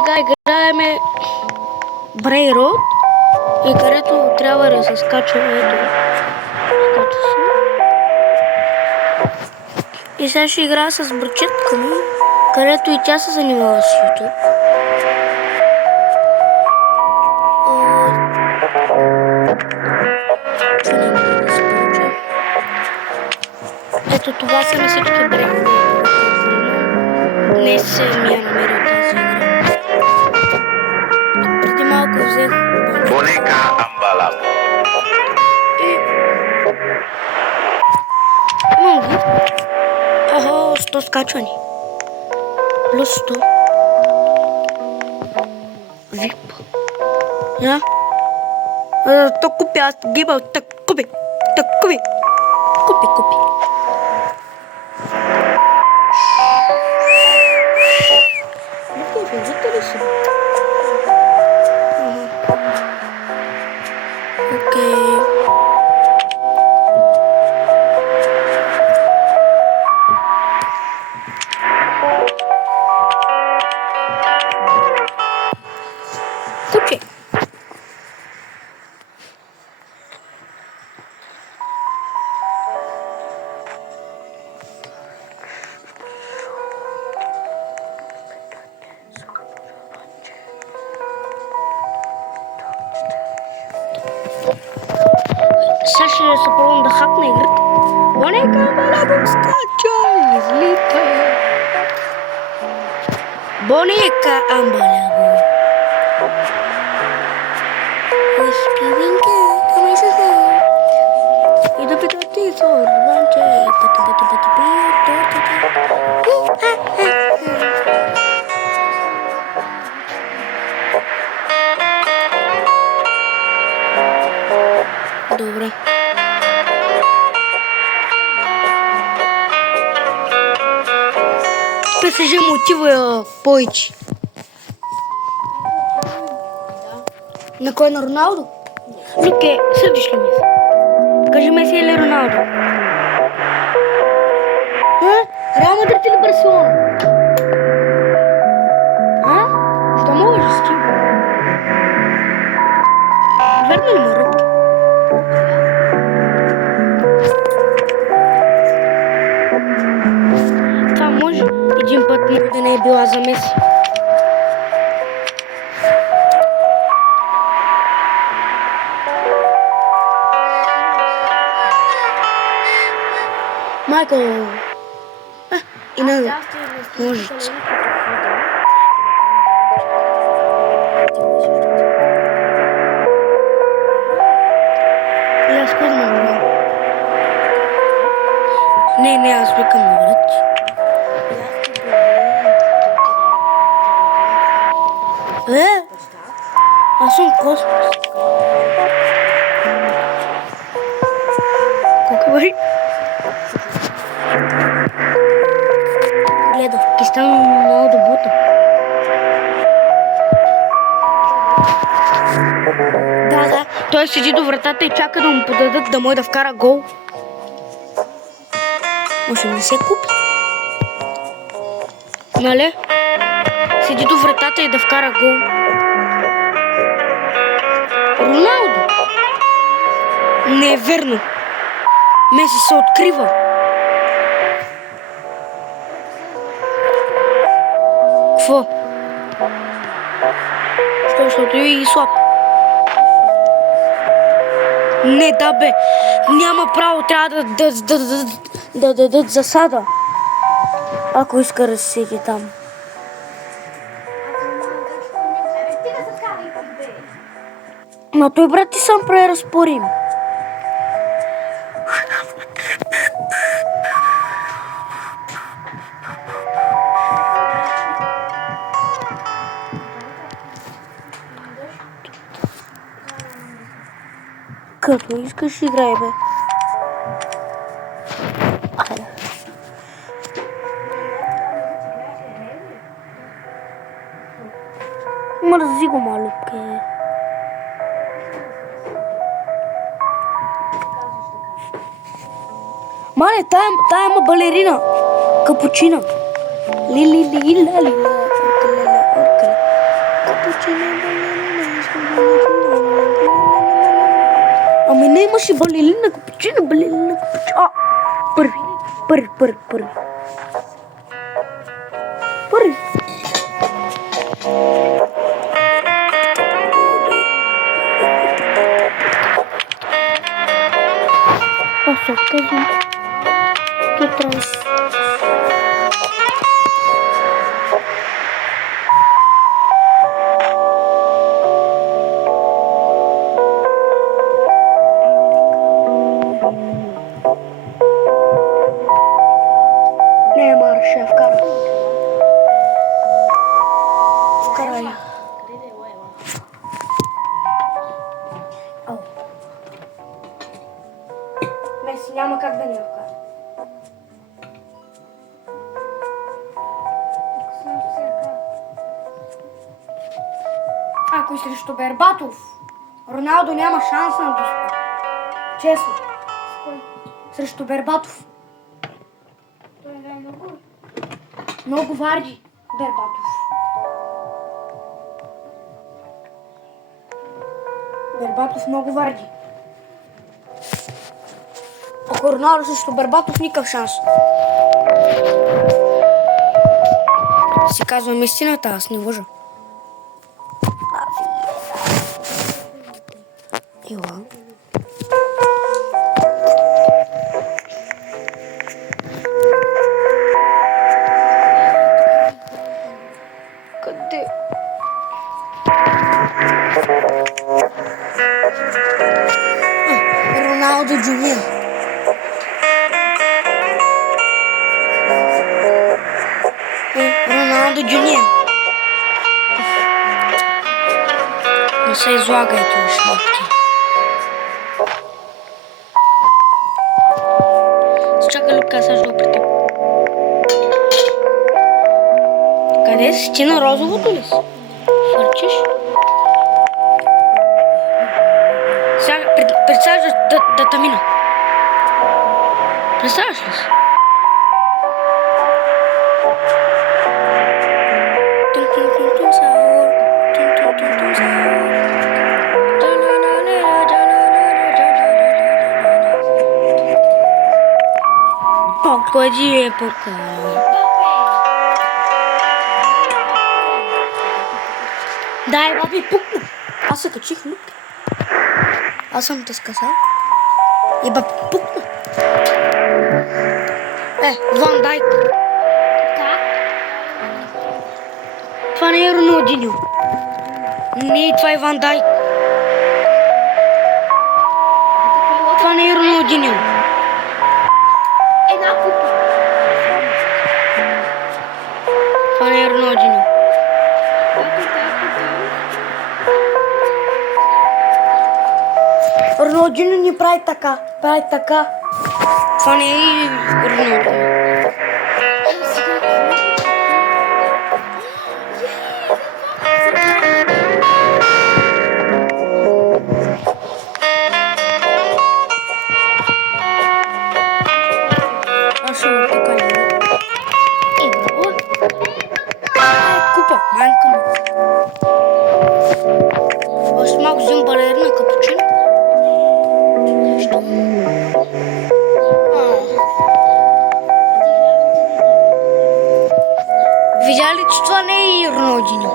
Сега играеме Брейрод и където трябва да се скача. Ето. Скача се. И сега ще играя с братчетка ми, където и тя се занимава с YouTube. Това не мога да се получа. Ето това са на всички Брейрод. Днес ми я намерил тази игра. Преди малко взех Boneka Ambalabo. Имам ги. Охо, 100 скачвани. Плюс 100. Вип. Я? То купи, аз гибал. Так купи. Так купи. Купи. Ли си? Окей. Куче. Сега ще се пробвам да хакна играта. Boneka Ambalabo скача, излитай. Boneka Ambalabo. Спивинка, камай се за. И да питате зорванче, пати пия тортата. Добре. ПСЖ му отива повече. На кой, на Роналдо? Люке, съдиш ли Меси? Кажи Меси или Роналдо? Реал Мадрид или Барселона? Що можеш с тим? Верно ли ме ръбки? Това може един път да не е била за Меси. Майко! И на ножица. И аз ходим на врат. Не, аз викам на врат. Аз съм космос. Колко бъде? Гледа, ки стана много да бута. Да. Той седи до вратата и чака да му подадат да може да вкара гол. Може не се купи. Нали? Седи до вратата и да вкара гол. Роналдо! Не е верно. Меси се открива. Какво? Защото и слаб. Не, да бе. Няма право, трябва да дадат засада. Ако иска да седи там. Но той брат ти сам преразпорим. Като искаш играй, бе. Хайде. Мързи го, малюбке. Мале, тая има балерина. Капучина. Лили, лила, лила, оркале. Ами не имаше балерина капучино, балерина капучино. А, първи. Първи. Аз се отказвам. Кетранс. Не, ще вкара. Вкарай. Ау. Меси няма как да не я вкара. Ако и срещу Бербатов, Роналдо няма шанс на доспа. Честно. Срещу Бербатов. Той играе много. Много варди Бербатов. Бербатов много варди. Ако Роналдо срещу Бербатов, никакъв шанс. Си казвам истината, аз не лъжа. Ела. Къде? Роналдо Джуниор. Роналдо Джуниор. Не се излагайте, шмотки. Чакай, Люка, сега ще го при теб. Къде си? Ти на розовото ли си? Фърчиш? Сега представяш да тамина. Представяш ли си? Погоди, пока. Дай, баби, пукна. Аз се качих, Люк. Аз съм те скъсал. И баби, пукна. Ван Дайк. Как? Това не е Роналдиньо. Не, това е Ван Дайк. Това не е Роналдиньо. Една купа. Това не е Роналдиньо. Роналдиньо ни прави така. Това не е Роналдиньо. Аз ще го така не. Купа, майка му. Още малко взем балерина капучино. Защо? Видя ли, че това не е Роналдиньо?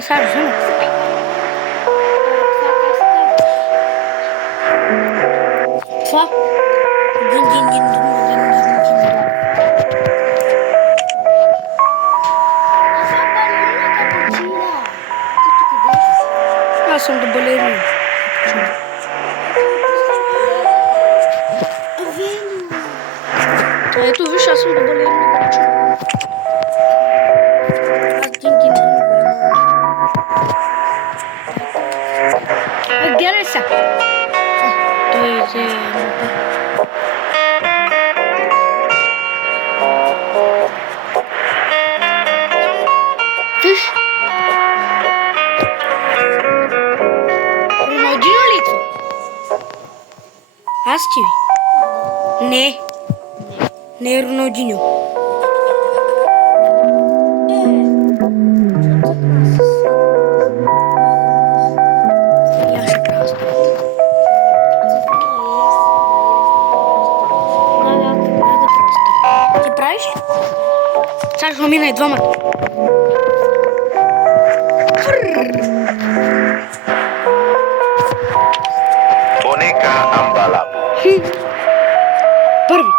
Сега взема. Това? Аз съм до балерина. Ето виж, аз съм до балерина. Аз са. Той взе... Виж. Роналдино ли това? Аз ти ви. Не. Не е Роналдино. Я ще правя с това. Да, просто. Ти правиш ли? Сега ще мина и двамата. Boneka Ambalabo. Първи.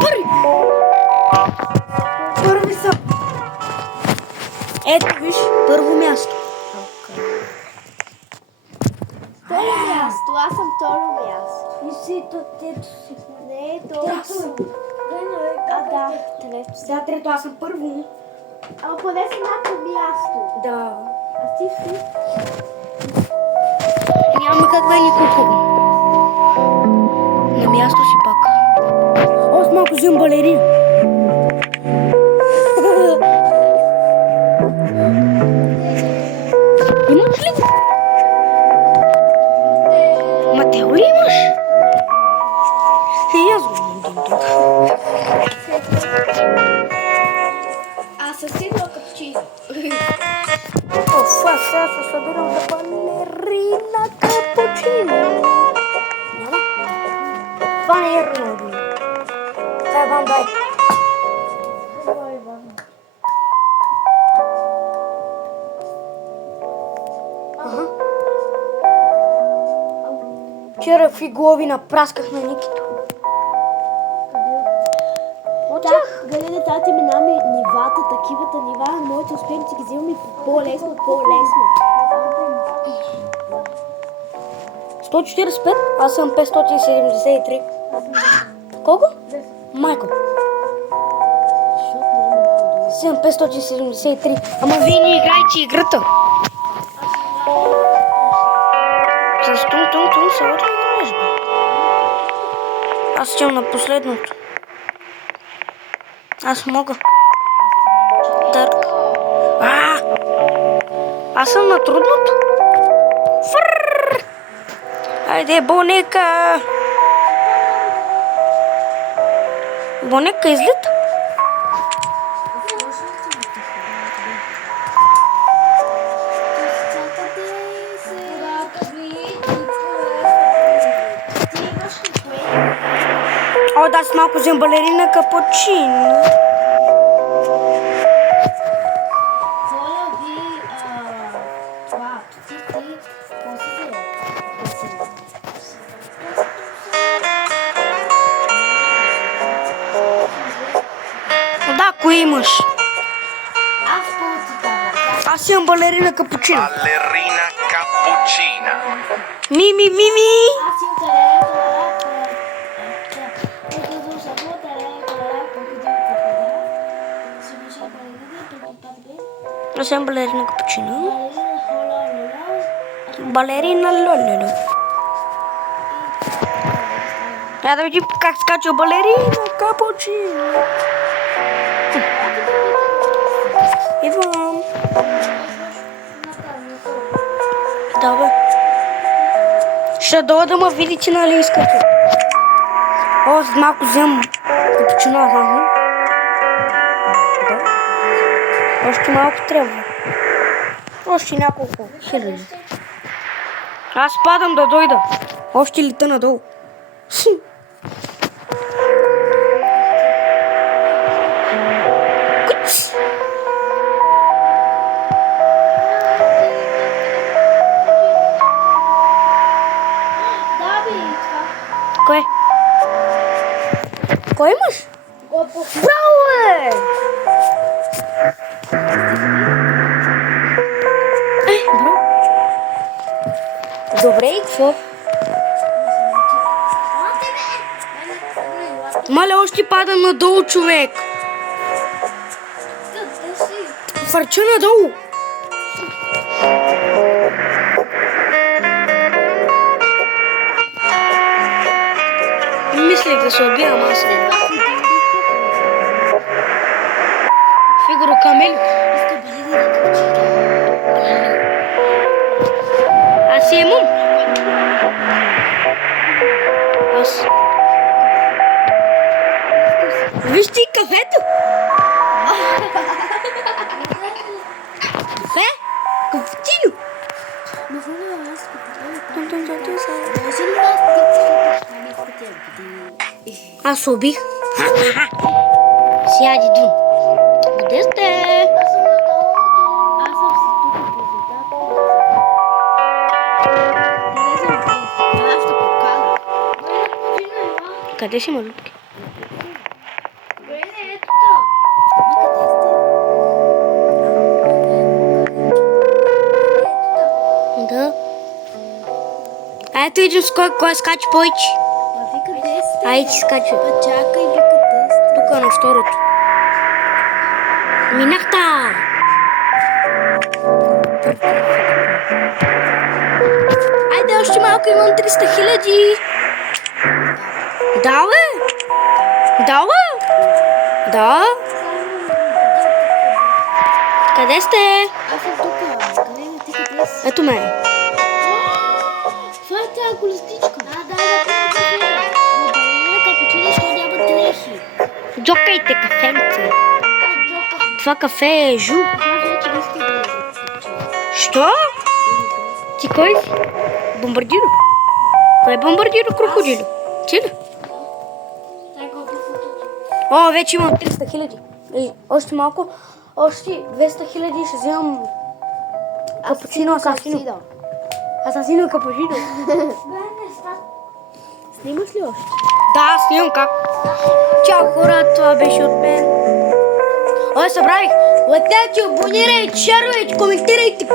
Първи. Първи съм. Ето виж, първо място. Второ място, аз съм второ място. И си то тето си. Не, трето съм. А, да, трето съм. Да, трето, аз съм първо. Ама поне си на място. Да. А ти си? Няма как да ни купувам. На място си пак. Аз малко взем балерин. Имаш ли го? Матео ли имаш? И аз го имам тук. Аз съм сигурна капчино. Оф, аз сега се събирам за балерина капучино. Няма? Това не е Роналдино. Това е Ван Дайк. Ага. Вчера в Иглови напрасках на Никито. От тях? Галина, тати минаме нивата, такивата нива, моите успехи ги взимаме по-лесно, по-лесно. 145, аз съм 573. Колко? Майко. Защото не е минало до 573. Ама вие не играете играта. С тум се още играеш, бе. Аз съм на последното. Аз мога. Търк. Аз съм на трудното. Фърр! Айде, Бонека! Бонека излита. О, да, с малко взем балерина капучино. Воля ви това, ти, после Да, ако имаш. аз по-тикава. Аз имам балерина капучино. Ballerina cappuccina. Мими. Аз имам талера, Аз имам балерина капучино. Балерина лололо. Я да видим как скача балерина капучино. Идвам. Да, бе. Ще дойда да ме видите, нали искате. О, за малко взем капучино. Да. Още малко трябва. Още няколко хиляди. Аз падам да дойда. Още лита надолу. Куц! Да, бе, това. Кое? Кой имаш? Браво, бе! Браво. Добре, и какво? Маля, още пада надолу, човек. Фърча надолу. Мислих да се убивам аз. Фигаро Камель. Иска балерина капучино. Аз си имам. Аз. Виж ти кафето. Кафе? Капучино. Не знам, аз капучино. Аз Може ли да аз се убих. Сяди ду. Къде сте? Аз съм си тук по водата. Аз ще покана. Къде си, малютки? Да. Ето един кой скача повече. Ви къде сте? Айде си скача. Чакай, ви къде сте? Тук на второто. Минахта! Айде още малко, имам 300 хиляди. Да, бе? Да, бе? Да? Къде сте? Аз съм тук. Къде ме? Ти къде си? Ето мен. Това е тя колестичка. Да, но балерина капучино, що няма дрехи. Джокайте кафенце. Това кафе е жу. Аз вече не искам да ядем капучино. Що? Ти кой си? Бомбардиро. Кой е бомбардиро крокодило? Ти ли? О, вече имам 300 хиляди. Още малко. Още 200 хиляди ще вземам капучино асасино. Асасино капучино. Снимаш ли още? Да, снимам как. Чао хора, това беше от мен. Ой, събравих. Лайкнете, абонирайте, шервайте, коментирайте,